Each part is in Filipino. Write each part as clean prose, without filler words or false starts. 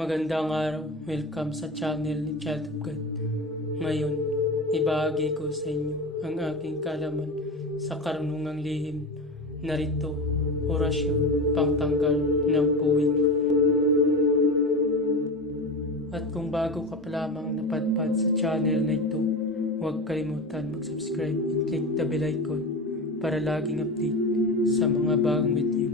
Magandang araw, welcome sa channel ni Child of God. Ngayon, ibahagi ko sa inyo ang aking kaalaman sa karunungang lihim, narito, orasyon, pangtanggal ng puwing. At kung bago ka pa lamang napadpad sa channel na ito, huwag kalimutan mag-subscribe and click the bell icon para laging update sa mga bagong video.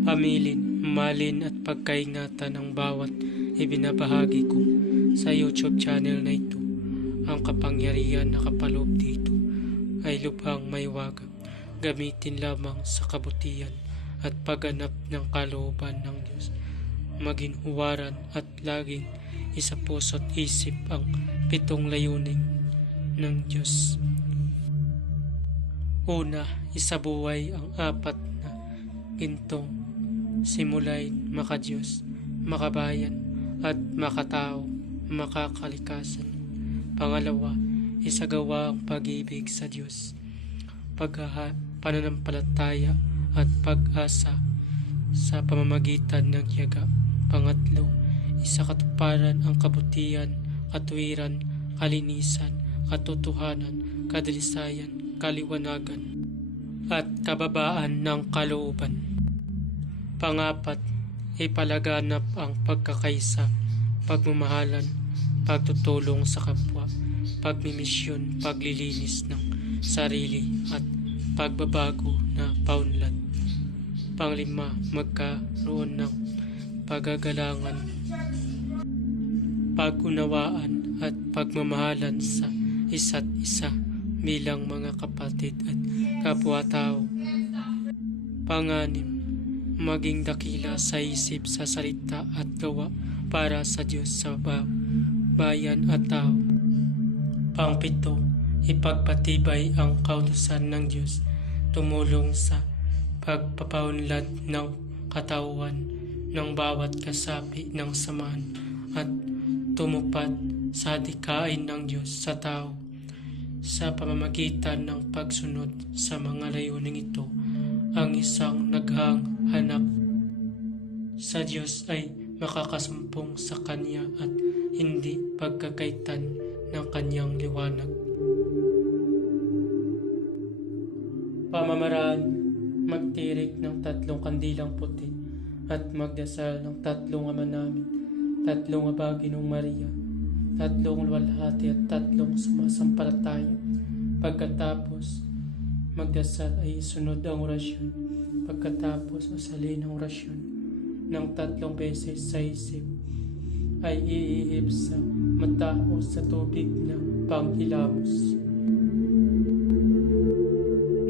Pamilin, malin at pagkaingatan ng bawat ibinabahagi ko sa YouTube channel na ito. Ang kapangyarihan na kapaloob dito ay lubhang may waga. Gamitin lamang sa kabutihan at pagganap ng kalooban ng Diyos. Maging huwaran at laging isa puso't isip ang 7 layunin ng Diyos. Una, isabuhay ang 4 na gintong simulain makadiyos, makabayan at makatao, makakalikasan. Pangalawa, isagawa ang pag-ibig sa Diyos, pananampalataya at pag-asa sa pamamagitan ng tiyaga. Pangatlo, isakatuparan ang kabutihan, katuwiran, kalinisan, katotohanan, kadalisayan, kaliwanagan at kababaan ng kalooban. Pangapat, ipalaganap ang pagkakaisa, pagmamahalan, pagtutulong sa kapwa, pagmimisyon, paglilinis ng sarili at pagbabago na paunlad. Panglima, magkaroon ng pagagalangan, pag-unawaan at pagmamahalan sa isa't isa bilang mga kapatid at kapwa-tao. Panganim, maging dakila sa isip, sa salita at gawa para sa Diyos sa bayan at tao. Pangpito, ipagpatibay ang kautusan ng Diyos, tumulong sa pagpapaunlad ng katawan ng bawat kasapi ng samahan at tumupad sa adikain ng Diyos sa tao. Sa pamamagitan ng pagsunod sa mga layuning ito, ang isang naghahanap sa Diyos ay makakasumpong sa Kanya at hindi pagkakaitan ng Kanyang liwanag. Pamamaraan, magtirik ng 3 kandilang puti at magdasal ng 3 Ama Namin, 3 Aba Ginoong Maria, 3 luwalhati at 3 sumasampalataya. Pagkatapos magdasal ay sunod ang orasyon. Pagkatapos asalin ang orasyon ng 3 beses sa isip, ay iihip sa mata o sa tubig na panghilamos.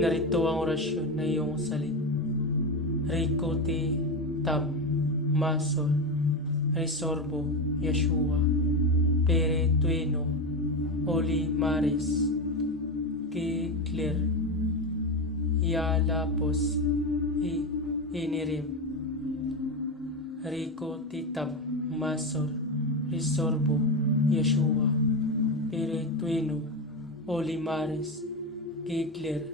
Narito ang orasyon na iyong salin. Ricote tam masol resorbo Yeshua pere tueno oli maris kikler Ialapos inirim Rico titam masor risorbo Yeshua peretuino olimares kikler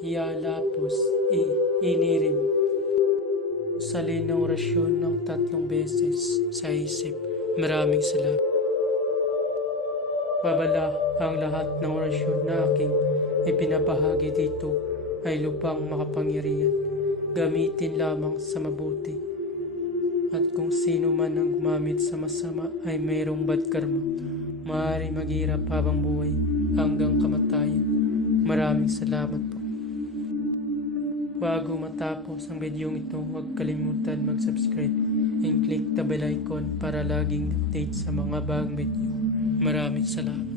Ialapos inirim. Salin ng orasyon ng 3 beses sa isip. Maraming salamat. Babala ang lahat ng orasyon na aking ipinabahagi dito ay lubhang makapangyarihan. Gamitin lamang sa mabuti. At kung sino man ang gumamit sa masama ay mayroong bad karma. Maaari maghirap habang buhay hanggang kamatayan. Maraming salamat po. Bago matapos ang video ito, huwag kalimutan mag-subscribe and click the bell icon para laging update sa mga bagong video. Maraming salamat.